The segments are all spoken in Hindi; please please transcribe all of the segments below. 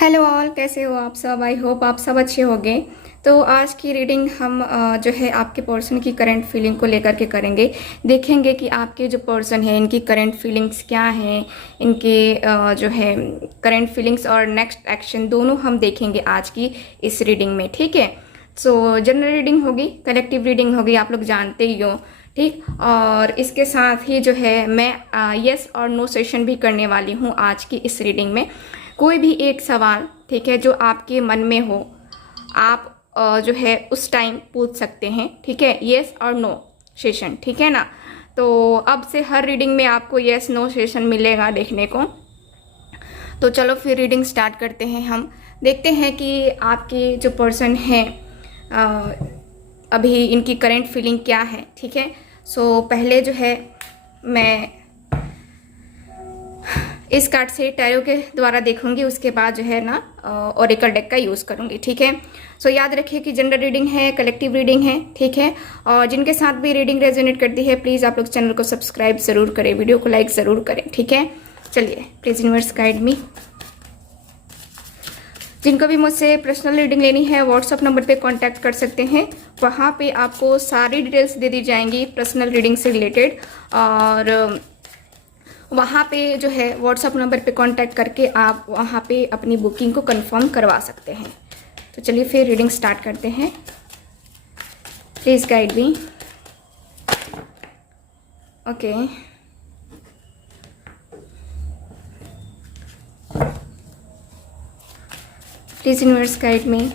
हेलो ऑल, कैसे हो आप सब। आई होप आप सब अच्छे होंगे। तो आज की रीडिंग हम जो है आपके पर्सन की करंट फीलिंग को लेकर के करेंगे। देखेंगे कि आपके जो पर्सन है इनकी करंट फीलिंग्स क्या हैं, इनके जो है करंट फीलिंग्स और नेक्स्ट एक्शन दोनों हम देखेंगे आज की इस रीडिंग में। ठीक है, सो जनरल रीडिंग होगी, कलेक्टिव रीडिंग होगी, आप लोग जानते ही हो। ठीक, और इसके साथ ही जो है मैं यस और नो सेशन भी करने वाली हूँ आज की इस रीडिंग में। कोई भी एक सवाल, ठीक है, जो आपके मन में हो आप जो है उस टाइम पूछ सकते हैं। ठीक है, येस और नो सेशन, ठीक है ना। तो अब से हर रीडिंग में आपको येस नो सेशन मिलेगा देखने को। तो चलो फिर रीडिंग स्टार्ट करते हैं। हम देखते हैं कि आपके जो पर्सन है अभी इनकी करंट फीलिंग क्या है। ठीक है, सो पहले जो है मैं इस कार्ड से टैरो के द्वारा देखूंगी, उसके बाद जो है ना ओरेकल डेक का यूज़ करूंगी। ठीक है, सो याद रखिए कि जनरल रीडिंग है, कलेक्टिव रीडिंग है। ठीक है, और जिनके साथ भी रीडिंग रेजोनेट करती है प्लीज़ आप लोग चैनल को सब्सक्राइब ज़रूर करें, वीडियो को लाइक ज़रूर करें। ठीक है, चलिए प्लीज़ यूनिवर्स गाइड मी। जिनको भी मुझसे पर्सनल रीडिंग लेनी है व्हाट्सअप नंबर पे कांटेक्ट कर सकते हैं, वहाँ पे आपको सारी डिटेल्स दे दी जाएंगी पर्सनल रीडिंग से रिलेटेड। और वहाँ पे जो है व्हाट्सअप नंबर पे कांटेक्ट करके आप वहाँ पे अपनी बुकिंग को कंफर्म करवा सकते हैं। तो चलिए फिर रीडिंग स्टार्ट करते हैं। Please guide me. Okay, please universe guide me.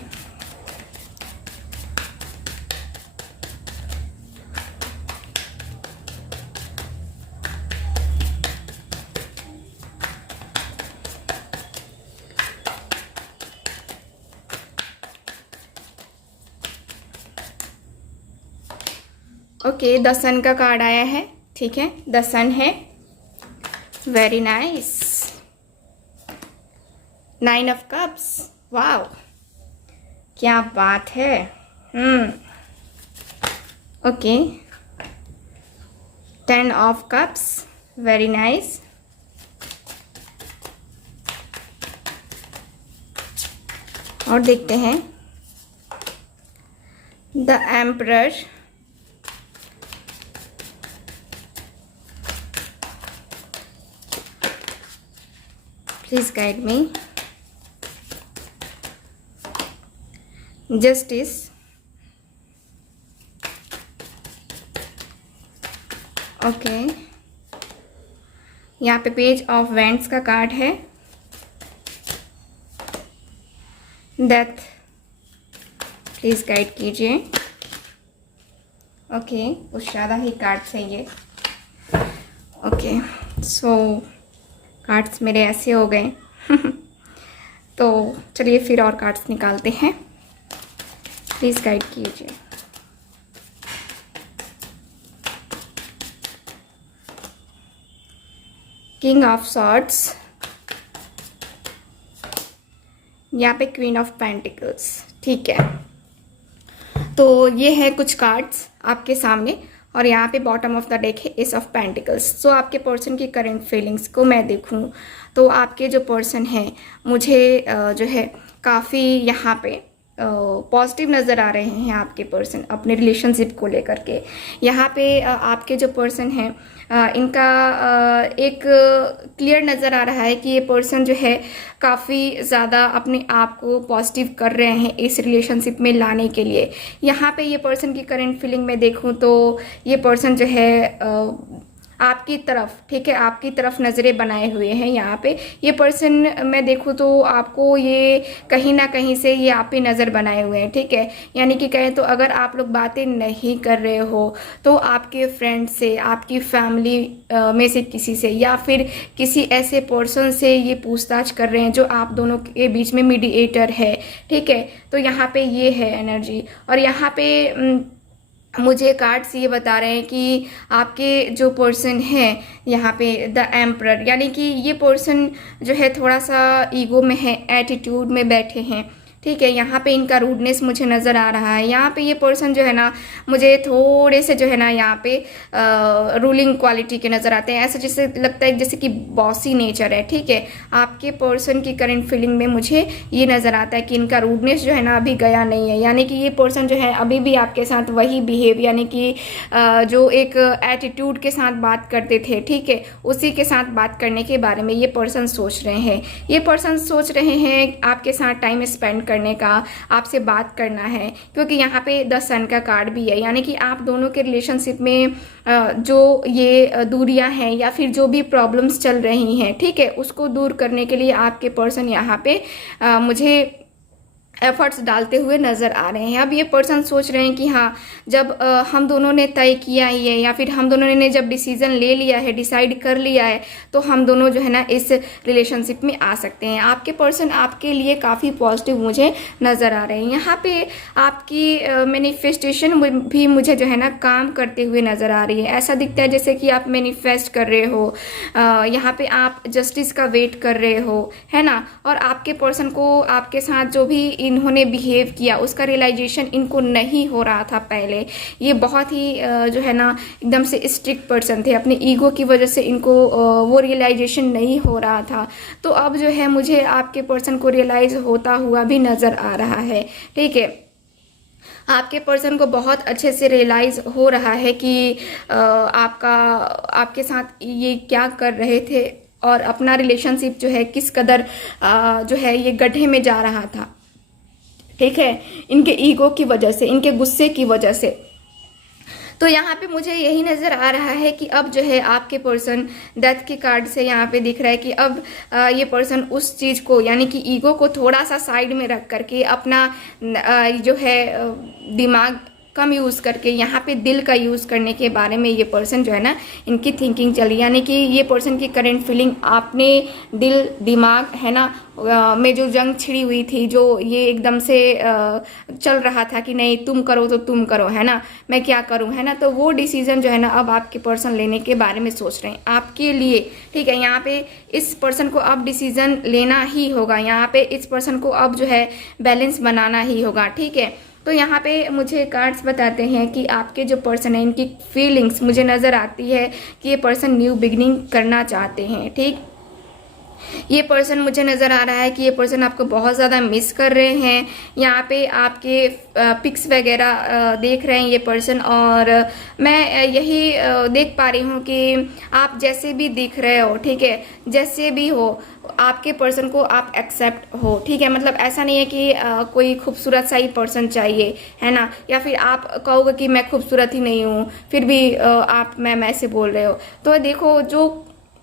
Okay, the sun का कार्ड आया है। ठीक है, द सन है, very nice. 9 of cups, wow क्या बात है। Okay, 10 of cups, very nice. और देखते हैं the emperor, please guide me. Justice, okay, यहाँ पे पेज ऑफ वैंड्स का कार्ड है। डेथ, प्लीज गाइड कीजिए। ओके, कुछ ज़्यादा ही कार्ड्स हैं ये। ओके, सो कार्ड्स मेरे ऐसे हो गए तो चलिए फिर और कार्ड्स निकालते हैं। प्लीज़ गाइड कीजिए। किंग ऑफ सॉर्ड्स, यहाँ पे क्वीन ऑफ पेंटिकल्स। ठीक है, तो ये है कुछ कार्ड्स आपके सामने और यहाँ पे बॉटम ऑफ द डेक है एस ऑफ पेंटिकल्स। सो आपके पर्सन की करंट फीलिंग्स को मैं देखूँ तो आपके जो पर्सन हैं मुझे जो है काफ़ी यहाँ पे पॉजिटिव नज़र आ रहे हैं आपके पर्सन अपने रिलेशनशिप को लेकर के। यहाँ पे आपके जो पर्सन हैं इनका एक क्लियर नज़र आ रहा है कि ये पर्सन जो है काफ़ी ज़्यादा अपने आप को पॉजिटिव कर रहे हैं इस रिलेशनशिप में लाने के लिए। यहाँ पे ये पर्सन की करंट फीलिंग में देखूँ तो ये पर्सन जो है आपकी तरफ, ठीक है, आपकी तरफ नज़रें बनाए हुए हैं। यहाँ पे ये पर्सन मैं देखूँ तो आपको ये कहीं ना कहीं से ये आप ही नज़र बनाए हुए हैं। ठीक है, यानी कि कहें तो अगर आप लोग बातें नहीं कर रहे हो तो आपके फ्रेंड से, आपकी फैमिली में से किसी से या फिर किसी ऐसे पर्सन से ये पूछताछ कर रहे हैं जो आप दोनों के बीच में मीडिएटर है। ठीक है, तो यहाँ पे ये है एनर्जी। और यहाँ पे मुझे कार्ड्स ये बता रहे हैं कि आपके जो पर्सन है यहाँ पे द एम्परर, यानी कि ये पर्सन जो है थोड़ा सा ईगो में है, एटीट्यूड में बैठे हैं। ठीक है। यहाँ पे इनका रूडनेस मुझे नज़र आ रहा है। यहाँ पे ये पर्सन जो है ना मुझे थोड़े से जो है ना यहाँ पे रूलिंग क्वालिटी के नज़र आते हैं। ऐसा जैसे लगता है जैसे कि बॉसी नेचर है, ठीक है। आपके पर्सन की करंट फीलिंग में मुझे ये नज़र आता है कि इनका रूडनेस जो है ना अभी गया नहीं है, यानी कि ये पर्सन जो है अभी भी आपके साथ वही बिहेव, यानी कि जो एक एटीट्यूड के साथ बात करते थे, ठीक है, उसी के साथ बात करने के बारे में ये पर्सन सोच रहे हैं। ये पर्सन सोच रहे हैं आपके साथ टाइम स्पेंड करने का, आपसे बात करना है, क्योंकि यहाँ पे द सन का कार्ड भी है, यानी कि आप दोनों के रिलेशनशिप में जो ये दूरियां हैं या फिर जो भी प्रॉब्लम्स चल रही हैं, ठीक है, उसको दूर करने के लिए आपके पर्सन यहाँ पे मुझे एफर्ट्स डालते हुए नज़र आ रहे हैं। अब ये पर्सन सोच रहे हैं कि हाँ, जब हम दोनों ने तय किया ही है या फिर हम दोनों ने जब डिसीजन ले लिया है, डिसाइड कर लिया है, तो हम दोनों जो है ना इस रिलेशनशिप में आ सकते हैं। आपके पर्सन आपके लिए काफ़ी पॉजिटिव मुझे नज़र आ रहे हैं। यहाँ पे आपकी मैनिफेस्टेशन भी मुझे जो है ना काम करते हुए नज़र आ रही है। ऐसा दिखता है जैसे कि आप मैनिफेस्ट कर रहे हो, यहाँ पे आप जस्टिस का वेट कर रहे हो, है ना। और आपके पर्सन को आपके साथ जो भी इन्होंने बिहेव किया उसका रियलाइजेशन इनको नहीं हो रहा था पहले। ये बहुत ही जो है ना एकदम से स्ट्रिक्ट पर्सन थे, अपने ईगो की वजह से इनको वो रियलाइजेशन नहीं हो रहा था। तो अब जो है मुझे आपके पर्सन को रियलाइज होता हुआ भी नज़र आ रहा है, ठीक है। आपके पर्सन को बहुत अच्छे से रियलाइज़ हो रहा है कि आपके साथ ये क्या कर रहे थे और अपना रिलेशनशिप जो है किस कदर जो है ये गड्ढे में जा रहा था, ठीक है, इनके ईगो की वजह से, इनके गुस्से की वजह से। तो यहाँ पे मुझे यही नज़र आ रहा है कि अब जो है आपके पर्सन डेथ के कार्ड से यहाँ पे दिख रहा है कि अब ये पर्सन उस चीज़ को, यानी कि ईगो को थोड़ा सा साइड में रख करके अपना जो है दिमाग कम यूज़ करके यहाँ पे दिल का यूज़ करने के बारे में ये पर्सन जो है ना इनकी थिंकिंग चली, यानी कि ये पर्सन की करंट फीलिंग आपने दिल दिमाग है ना में जो जंग छिड़ी हुई थी, जो ये एकदम से चल रहा था कि नहीं तुम करो तो तुम करो, है ना, मैं क्या करूं, है ना, तो वो डिसीजन जो है ना अब आपके पर्सन लेने के बारे में सोच रहे हैं आपके लिए, ठीक है। यहाँ पे इस पर्सन को अब डिसीजन लेना ही होगा, यहाँ पे इस पर्सन को अब जो है बैलेंस बनाना ही होगा, ठीक है। तो यहाँ पे मुझे कार्ड्स बताते हैं कि आपके जो पर्सन है इनकी फीलिंग्स मुझे नज़र आती है कि ये पर्सन न्यू बिगनिंग करना चाहते हैं, ठीक। ये पर्सन मुझे नज़र आ रहा है कि ये पर्सन आपको बहुत ज़्यादा मिस कर रहे हैं। यहाँ पे आपके पिक्स वगैरह देख रहे हैं ये पर्सन, और मैं यही देख पा रही हूँ कि आप जैसे भी दिख रहे हो, ठीक है, जैसे भी हो, आपके पर्सन को आप एक्सेप्ट हो, ठीक है। मतलब ऐसा नहीं है कि कोई खूबसूरत सा ही पर्सन चाहिए, है ना, या फिर आप कहोगे कि मैं खूबसूरत ही नहीं हूँ फिर भी आप मैं ऐसे बोल रहे हो। तो देखो,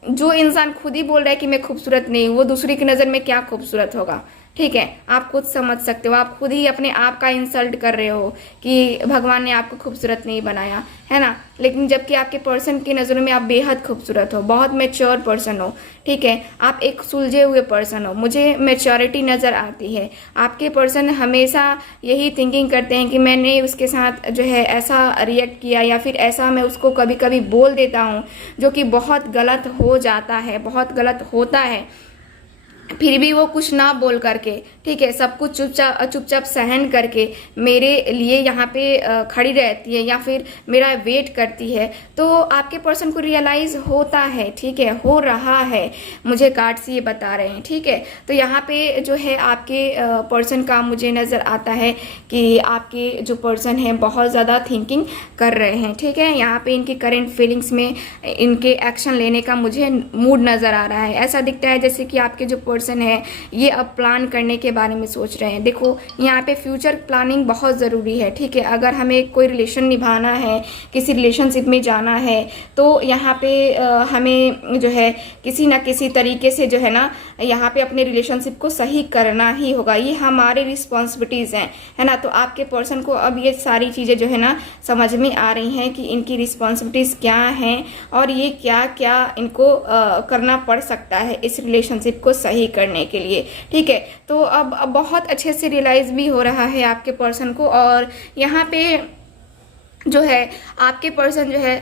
जो इंसान खुद ही बोल रहा है कि मैं खूबसूरत नहीं हूँ, वो दूसरी की नज़र में क्या खूबसूरत होगा, ठीक है। आप खुद समझ सकते हो, आप खुद ही अपने आप का इंसल्ट कर रहे हो कि भगवान ने आपको खूबसूरत नहीं बनाया, है ना। लेकिन जबकि आपके पर्सन की नज़रों में आप बेहद खूबसूरत हो, बहुत मैच्योर पर्सन हो, ठीक है। आप एक सुलझे हुए पर्सन हो, मुझे मैच्योरिटी नज़र आती है। आपके पर्सन हमेशा यही थिंकिंग करते हैं कि मैंने उसके साथ जो है ऐसा रिएक्ट किया या फिर ऐसा मैं उसको कभी कभी बोल देता हूँ जो कि बहुत गलत हो जाता है, बहुत गलत होता है, फिर भी वो कुछ ना बोल करके, ठीक है, सब कुछ चुपचाप सहन करके मेरे लिए यहाँ पे खड़ी रहती है या फिर मेरा वेट करती है। तो आपके पर्सन को रियलाइज़ होता है, ठीक है, हो रहा है, मुझे कार्ड्स ये बता रहे हैं, ठीक है। तो यहाँ पे जो है आपके पर्सन का मुझे नज़र आता है कि आपके जो पर्सन हैं बहुत ज़्यादा थिंकिंग कर रहे हैं, ठीक है। यहाँ पे इनके करेंट फीलिंग्स में इनके एक्शन लेने का मुझे मूड नज़र आ रहा है। ऐसा दिखता है जैसे कि आपके जो पर्सन है ये अब प्लान करने के बारे में सोच रहे हैं। देखो, यहाँ पे फ्यूचर प्लानिंग बहुत ज़रूरी है, ठीक है। अगर हमें कोई रिलेशन निभाना है, किसी रिलेशनशिप में जाना है, तो यहाँ पे हमें जो है किसी ना किसी तरीके से जो है ना यहाँ पे अपने रिलेशनशिप को सही करना ही होगा। ये हमारे रिस्पॉन्सिबिलिटीज़ हैं, है ना। तो आपके पर्सन को अब ये सारी चीज़ें जो है ना समझ में आ रही हैं कि इनकी रिस्पॉन्सिबिलिटीज़ क्या हैं और ये क्या क्या इनको करना पड़ सकता है इस रिलेशनशिप को सही करने के लिए, ठीक है। तो अब बहुत अच्छे से रियलाइज भी हो रहा है आपके पर्सन को। और यहाँ पे जो है आपके पर्सन जो है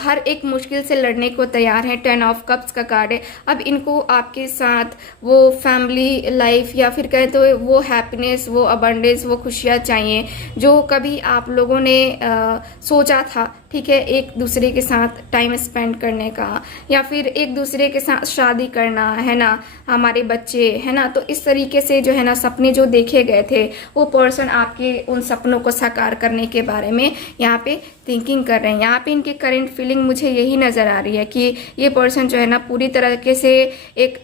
हर एक मुश्किल से लड़ने को तैयार है। 10 ऑफ कप्स का कार्ड है। अब इनको आपके साथ वो फैमिली लाइफ या फिर कहें तो वो हैप्पीनेस, वो अबंडेंस, वो खुशियाँ चाहिए जो कभी आप लोगों ने सोचा था, ठीक है, एक दूसरे के साथ टाइम स्पेंड करने का, या फिर एक दूसरे के साथ शादी करना, है ना, हमारे बच्चे, है ना। तो इस तरीके से जो है ना सपने जो देखे गए थे, वो पर्सन आपके उन सपनों को साकार करने के बारे में यहाँ पे थिंकिंग कर रहे हैं। यहाँ पे इनकी करंट फीलिंग मुझे यही नज़र आ रही है कि ये पर्सन जो है ना पूरी तरीके से एक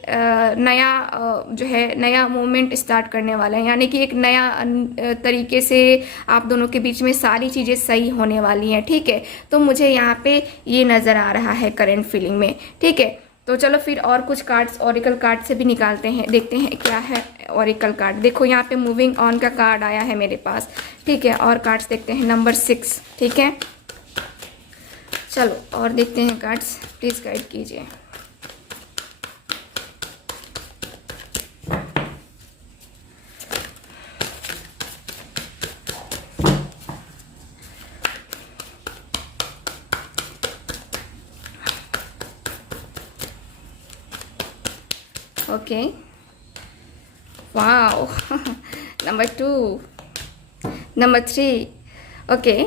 जो है नया मूवमेंट स्टार्ट करने वाला है, यानी कि एक नया तरीके से आप दोनों के बीच में सारी चीज़ें सही होने वाली हैं, ठीक है। तो मुझे यहाँ पे ये नज़र आ रहा है करंट फीलिंग में, ठीक है। तो चलो फिर और कुछ कार्ड्स ओरेकल कार्ड से भी निकालते हैं, देखते हैं क्या है ओरेकल कार्ड। देखो यहाँ पे मूविंग ऑन का कार्ड आया है मेरे पास, ठीक है। और कार्ड्स देखते हैं, नंबर 6, ठीक है। चलो और देखते हैं कार्ड्स, प्लीज़ गाइड कीजिए। Okay, wow number 2, number 3, okay.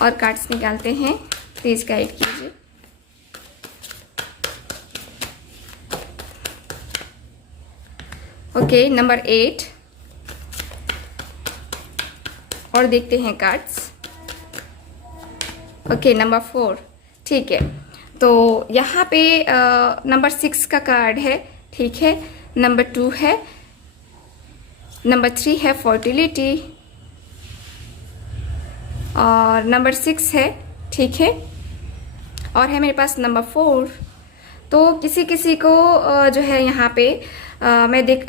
और कार्ड्स निकालते हैं, प्लीज़ गाइड कीजिए। Okay, number 8। और देखते हैं कार्ड्स। ओके, नंबर 4, ठीक है। तो यहाँ पे नंबर 6 का कार्ड है, ठीक है। नंबर 2 है, नंबर 3 है फर्टिलिटी, और नंबर 6 है, ठीक है। और है मेरे पास नंबर 4। तो किसी किसी को जो है यहाँ पे मैं देख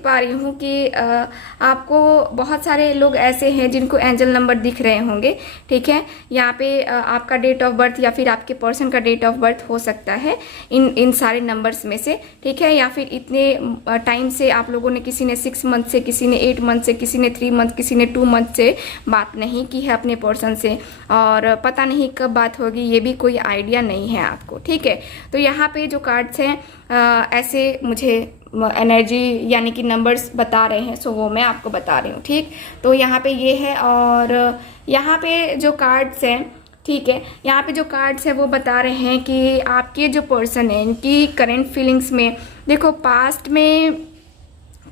पा रही हूँ कि आपको बहुत सारे लोग ऐसे हैं जिनको एंजल नंबर दिख रहे होंगे, ठीक है। यहाँ पे आपका डेट ऑफ बर्थ या फिर आपके पर्सन का डेट ऑफ बर्थ हो सकता है इन सारे नंबर्स में से, ठीक है। या फिर इतने टाइम से आप लोगों ने, किसी ने 6 मंथ से, किसी ने 8 मंथ से, किसी ने 3 मंथ, किसी ने 2 मंथ से बात नहीं की है अपने पर्सन से, और पता नहीं कब बात होगी, ये भी कोई आइडिया नहीं है आपको, ठीक है। तो यहाँ पे जो कार्ड्स हैं ऐसे मुझे एनर्जी यानी कि नंबर्स बता रहे हैं, सो वो मैं आपको बता रही हूँ, ठीक। तो यहाँ पे ये है, और यहाँ पे जो कार्ड्स हैं, ठीक है, यहाँ पे जो कार्ड्स है वो बता रहे हैं कि आपके जो पर्सन है इनकी करंट फीलिंग्स में, देखो पास्ट में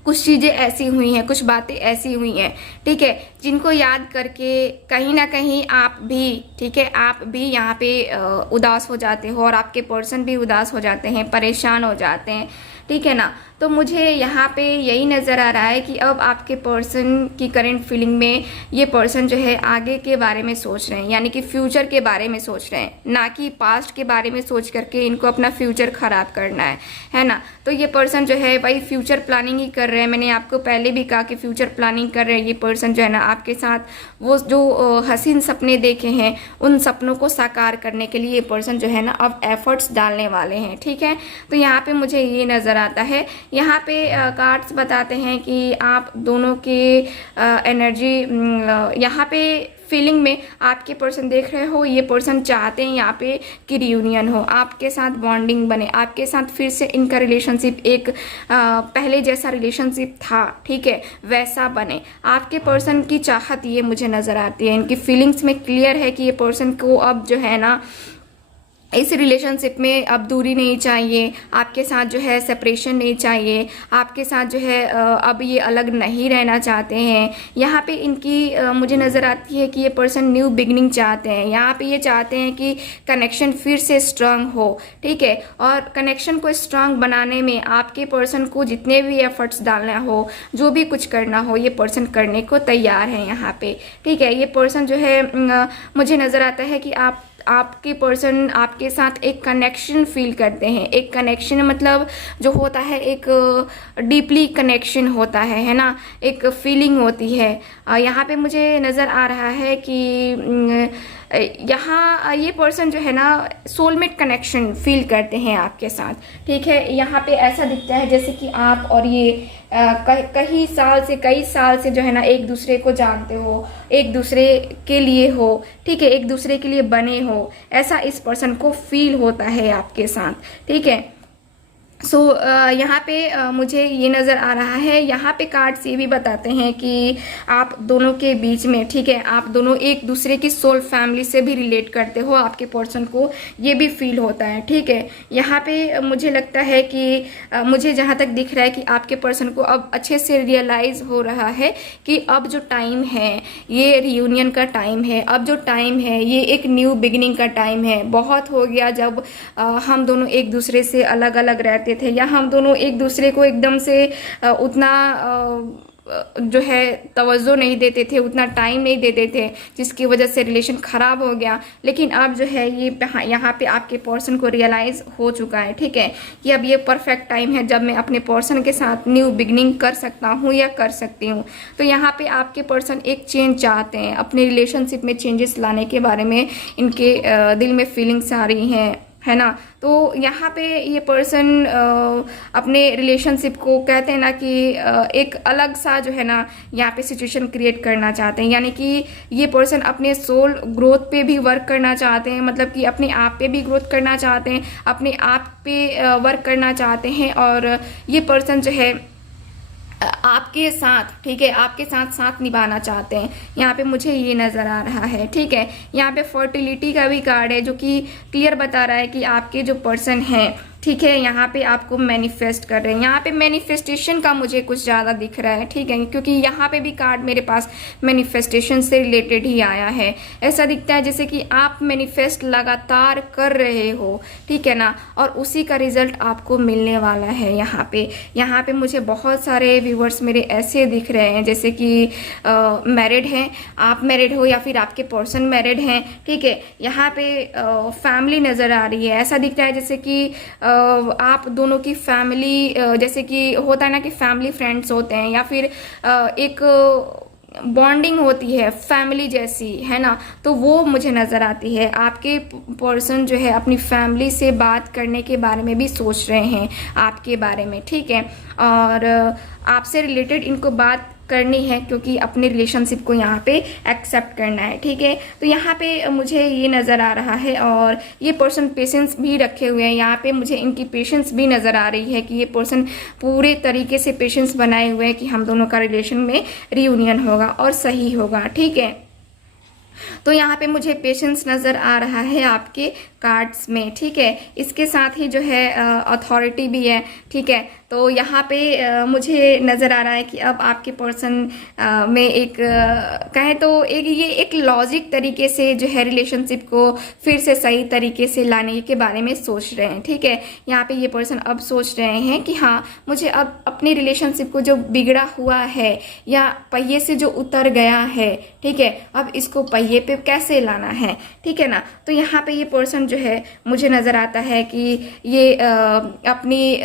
कुछ चीज़ें ऐसी हुई हैं, कुछ बातें ऐसी हुई हैं, ठीक है, जिनको याद करके कहीं ना कहीं आप भी, ठीक है, आप भी यहाँ पे उदास हो जाते हो, और आपके पर्सन भी उदास हो जाते हैं, परेशान हो जाते हैं, ठीक है ना। तो मुझे यहाँ पे यही नज़र आ रहा है कि अब आपके पर्सन की करंट फीलिंग में ये पर्सन जो है आगे के बारे में सोच रहे हैं, यानी कि फ्यूचर के बारे में सोच रहे हैं, ना कि पास्ट के बारे में सोच करके इनको अपना फ्यूचर ख़राब करना है ना। तो ये पर्सन जो है भाई फ्यूचर प्लानिंग ही कर रहे हैं। मैंने आपको पहले भी कहा कि फ्यूचर प्लानिंग कर रहे हैं ये पर्सन जो है ना आपके साथ। वो जो हसीन सपने देखे हैं उन सपनों को साकार करने के लिए ये पर्सन जो है ना अब एफर्ट्स डालने वाले हैं, ठीक है। तो यहाँ पे मुझे ये नज़र आता है। यहाँ पे कार्ड्स बताते हैं कि आप दोनों के एनर्जी यहाँ पे फीलिंग में आपके पर्सन देख रहे हो, ये पर्सन चाहते हैं यहाँ पे कि रियूनियन हो, आपके साथ बॉन्डिंग बने, आपके साथ फिर से इनका रिलेशनशिप एक पहले जैसा रिलेशनशिप था, ठीक है, वैसा बने। आपके पर्सन की चाहत ये मुझे नज़र आती है, इनकी फीलिंग्स में क्लियर है कि ये पर्सन को अब जो है ना इस रिलेशनशिप में अब दूरी नहीं चाहिए, आपके साथ जो है सेपरेशन नहीं चाहिए, आपके साथ जो है अब ये अलग नहीं रहना चाहते हैं। यहाँ पे इनकी मुझे नज़र आती है कि ये पर्सन न्यू बिगनिंग चाहते हैं। यहाँ पे ये चाहते हैं कि कनेक्शन फिर से स्ट्रांग हो, ठीक है। और कनेक्शन को स्ट्रांग बनाने में आपके पर्सन को जितने भी एफर्ट्स डालना हो, जो भी कुछ करना हो, ये पर्सन करने को तैयार है यहाँ पे, ठीक है। ये पर्सन जो है मुझे नज़र आता है कि आपके पर्सन आपके साथ एक कनेक्शन फील करते हैं। एक कनेक्शन मतलब जो होता है एक डीपली कनेक्शन होता है ना, एक फीलिंग होती है। यहाँ पे मुझे नज़र आ रहा है कि यहाँ ये पर्सन जो है ना सोलमेट कनेक्शन फील करते हैं आपके साथ, ठीक है। यहाँ पे ऐसा दिखता है जैसे कि आप और ये कई साल से जो है ना एक दूसरे को जानते हो, एक दूसरे के लिए हो, ठीक है, एक दूसरे के लिए बने हो, ऐसा इस पर्सन को फील होता है आपके साथ, ठीक है। सो यहाँ पे मुझे ये नज़र आ रहा है, यहाँ पे कार्ड्स ये भी बताते हैं कि आप दोनों के बीच में, ठीक है, आप दोनों एक दूसरे की सोल फैमिली से भी रिलेट करते हो, आपके पर्सन को ये भी फील होता है, ठीक है। यहाँ पे मुझे लगता है कि मुझे जहाँ तक दिख रहा है कि आपके पर्सन को अब अच्छे से रियलाइज़ हो रहा है कि अब जो टाइम है ये रियूनियन का टाइम है, अब जो टाइम है ये एक न्यू बिगिनिंग का टाइम है। बहुत हो गया जब हम दोनों एक दूसरे से अलग अलग रहते थे, या हम दोनों एक दूसरे को एकदम से उतना जो है तवज्जो नहीं देते थे, उतना टाइम नहीं देते थे, जिसकी वजह से रिलेशन ख़राब हो गया। लेकिन अब जो है ये यहाँ पे आपके पर्सन को रियलाइज़ हो चुका है, ठीक है, कि अब ये परफेक्ट टाइम है जब मैं अपने पर्सन के साथ न्यू बिगनिंग कर सकता हूँ या कर सकती हूँ। तो यहाँ पे आपके पर्सन एक चेंज चाहते हैं, अपने रिलेशनशिप में चेंजेस लाने के बारे में इनके दिल में फीलिंग्स आ रही हैं, है ना। तो यहाँ पे ये पर्सन अपने रिलेशनशिप को कहते हैं ना कि एक अलग सा जो है ना यहाँ पे सिचुएशन क्रिएट करना चाहते हैं, यानी कि ये पर्सन अपने सोल ग्रोथ पे भी वर्क करना चाहते हैं, मतलब कि अपने आप पे भी ग्रोथ करना चाहते हैं, अपने आप पे वर्क करना चाहते हैं। और ये पर्सन जो है आपके साथ, ठीक है, आपके साथ साथ निभाना चाहते हैं, यहाँ पे मुझे ये नज़र आ रहा है, ठीक है। यहाँ पे फर्टिलिटी का भी कार्ड है जो कि क्लियर बता रहा है कि आपके जो पर्सन हैं, ठीक है, यहाँ पे आपको मैनिफेस्ट कर रहे हैं। यहाँ पे मैनिफेस्टेशन का मुझे कुछ ज़्यादा दिख रहा है, ठीक है, क्योंकि यहाँ पे भी कार्ड मेरे पास मैनिफेस्टेशन से रिलेटेड ही आया है। ऐसा दिखता है जैसे कि आप मैनिफेस्ट लगातार कर रहे हो, ठीक है ना, और उसी का रिजल्ट आपको मिलने वाला है। यहाँ पे मुझे बहुत सारे व्यूवर्स मेरे ऐसे दिख रहे हैं जैसे कि मैरिड हैं, आप मैरिड हो या फिर आपके पर्सन मैरिड हैं, ठीक है। यहाँ पे फैमिली नज़र आ रही है, ऐसा दिख रहा है जैसे कि आप दोनों की फैमिली, जैसे कि होता है ना कि फैमिली फ्रेंड्स होते हैं, या फिर एक बॉन्डिंग होती है फैमिली जैसी, है ना, तो वो मुझे नज़र आती है। आपके पर्सन जो है अपनी फैमिली से बात करने के बारे में भी सोच रहे हैं आपके बारे में, ठीक है, और आपसे रिलेटेड इनको बात करनी है क्योंकि अपने रिलेशनशिप को यहाँ पे एक्सेप्ट करना है, ठीक है। तो यहाँ पे मुझे ये नज़र आ रहा है, और ये पर्सन पेशेंस भी रखे हुए हैं। यहाँ पे मुझे इनकी पेशेंस भी नज़र आ रही है कि ये पर्सन पूरे तरीके से पेशेंस बनाए हुए हैं कि हम दोनों का रिलेशन में रियूनियन होगा और सही होगा, ठीक है। तो यहाँ पे मुझे पेशेंस नज़र आ रहा है आपके कार्ड्स में, ठीक है। इसके साथ ही जो है अथॉरिटी भी है, ठीक है। तो यहाँ पे मुझे नज़र आ रहा है कि अब आपके पर्सन में एक कहें तो ये एक लॉजिक तरीके से जो है रिलेशनशिप को फिर से सही तरीके से लाने के बारे में सोच रहे हैं, ठीक है। यहाँ पे ये पर्सन अब सोच रहे हैं कि हाँ, मुझे अब अपने रिलेशनशिप को जो बिगड़ा हुआ है या पहिए से जो उतर गया है, ठीक है, अब इसको पहिए पे कैसे लाना है, ठीक है ना। तो यहाँ पे ये पर्सन जो है मुझे नज़र आता है कि ये अपनी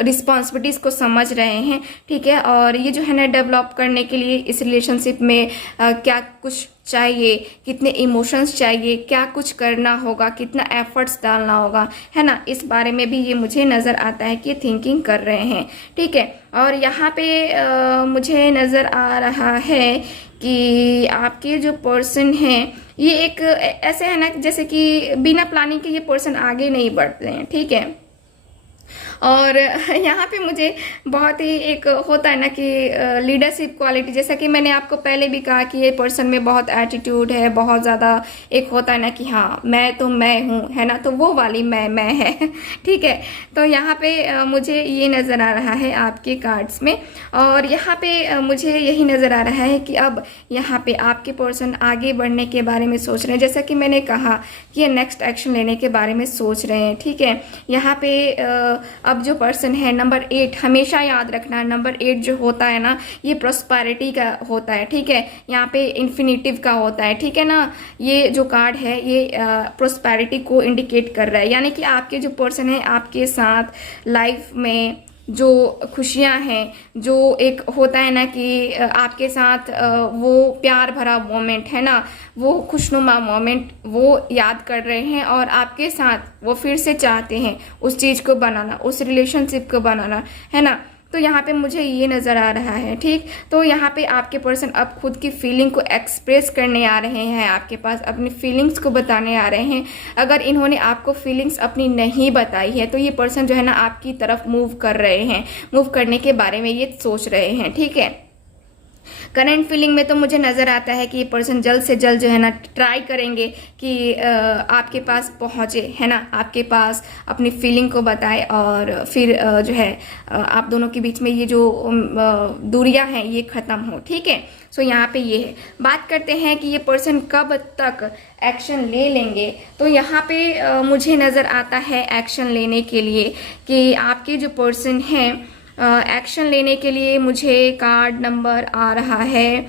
रिस्पॉन्सिबिलिटीज़ को समझ रहे हैं, ठीक है, और ये जो है ना डेवलप करने के लिए इस रिलेशनशिप में क्या कुछ चाहिए, कितने इमोशंस चाहिए, क्या कुछ करना होगा, कितना एफर्ट्स डालना होगा, है ना, इस बारे में भी ये मुझे नज़र आता है कि थिंकिंग कर रहे हैं, ठीक है। और यहाँ पे मुझे नज़र आ रहा है कि आपके जो पर्सन हैं ये एक ऐसे है ना जैसे कि बिना प्लानिंग के ये पर्सन आगे नहीं बढ़ते हैं, ठीक है। और यहाँ पे मुझे बहुत ही एक होता है ना कि लीडरशिप क्वालिटी, जैसा कि मैंने आपको पहले भी कहा कि ये पर्सन में बहुत एटीट्यूड है, बहुत ज़्यादा एक होता है ना कि हाँ मैं तो मैं हूँ, है ना, तो वो वाली मैं है, ठीक है। तो यहाँ पे मुझे ये नज़र आ रहा है आपके कार्ड्स में, और यहाँ पे मुझे यही नज़र आ रहा है कि अब यहाँ पे आपके पर्सन आगे बढ़ने के बारे में सोच रहे हैं, जैसा कि मैंने कहा कि ये नेक्स्ट एक्शन लेने के बारे में सोच रहे हैं, ठीक है। यहाँ पे अब जो पर्सन है नंबर 8, हमेशा याद रखना नंबर 8 जो होता है ना ये प्रॉस्पेरिटी का होता है, ठीक है, यहाँ पे इन्फिनिटिव का होता है, ठीक है ना। ये जो कार्ड है ये प्रॉस्पेरिटी को इंडिकेट कर रहा है, यानी कि आपके जो पर्सन है आपके साथ लाइफ में जो खुशियाँ हैं, जो एक होता है ना कि आपके साथ वो प्यार भरा मोमेंट है ना, वो खुशनुमा मोमेंट वो याद कर रहे हैं, और आपके साथ वो फिर से चाहते हैं उस चीज़ को बनाना, उस रिलेशनशिप को बनाना, है ना। तो यहाँ पे मुझे ये नज़र आ रहा है। ठीक, तो यहाँ पे आपके पर्सन अब खुद की फीलिंग को एक्सप्रेस करने आ रहे हैं, आपके पास अपनी फीलिंग्स को बताने आ रहे हैं। अगर इन्होंने आपको फीलिंग्स अपनी नहीं बताई है तो ये पर्सन जो है ना आपकी तरफ मूव कर रहे हैं, मूव करने के बारे में ये सोच रहे हैं। ठीक है, करंट फीलिंग में तो मुझे नज़र आता है कि ये पर्सन जल्द से जल्द जो है ना ट्राई करेंगे कि आपके पास पहुँचे, है ना, आपके पास अपनी फीलिंग को बताए और फिर जो है आप दोनों के बीच में ये जो दूरियां हैं ये ख़त्म हो। ठीक है, सो यहाँ पे ये है। बात करते हैं कि ये पर्सन कब तक एक्शन ले लेंगे। तो यहाँ पे मुझे नज़र आता है एक्शन लेने के लिए कि आपके जो पर्सन हैं एक्शन लेने के लिए मुझे कार्ड नंबर आ रहा है।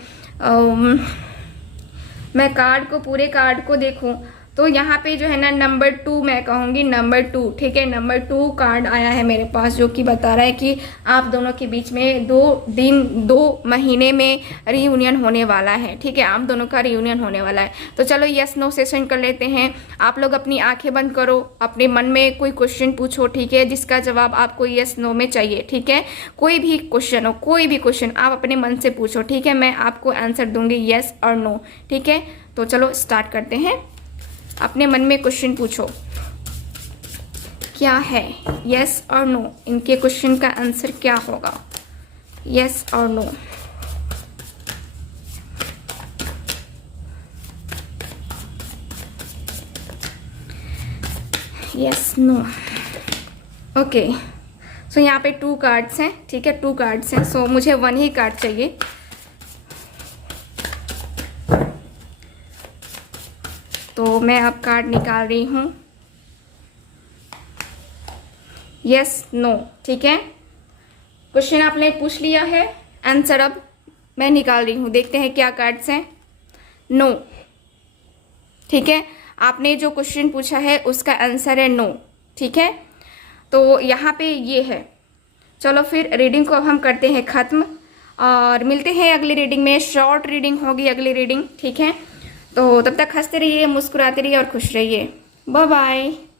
मैं कार्ड को, पूरे कार्ड को देखूं तो यहाँ पे जो है ना नंबर 2 मैं कहूँगी, नंबर 2। ठीक है, नंबर 2 कार्ड आया है मेरे पास जो कि बता रहा है कि आप दोनों के बीच में 2 महीने में रीयूनियन होने वाला है। ठीक है, आप दोनों का रीयूनियन होने वाला है। तो चलो यस नो सेशन कर लेते हैं। आप लोग अपनी आंखें बंद करो, अपने मन में कोई क्वेश्चन पूछो। ठीक है, जिसका जवाब आपको यस नो में चाहिए। ठीक है, कोई भी क्वेश्चन हो, कोई भी क्वेश्चन आप अपने मन से पूछो। ठीक है, मैं आपको आंसर दूंगी यस और नो। ठीक है, तो चलो स्टार्ट करते हैं। अपने मन में क्वेश्चन पूछो, क्या है, यस और नो। इनके क्वेश्चन का आंसर क्या होगा, यस और no. Yes no. Okay, so यहाँ पे 2 कार्ड्स हैं। ठीक है, 2 कार्ड्स हैं। सो मुझे 1 ही कार्ड चाहिए। तो मैं अब कार्ड निकाल रही हूँ, यस नो। ठीक है, क्वेश्चन आपने पूछ लिया है, आंसर अब मैं निकाल रही हूँ। देखते हैं क्या कार्ड्स हैं। नो। ठीक है, आपने जो क्वेश्चन पूछा है उसका आंसर है नो। ठीक है, तो यहाँ पे ये है। चलो फिर रीडिंग को अब हम करते हैं ख़त्म और मिलते हैं अगली रीडिंग में। शॉर्ट रीडिंग होगी अगली रीडिंग। ठीक है, तो तब तक हंसते रहिए, मुस्कुराते रहिए और खुश रहिए। Bye bye.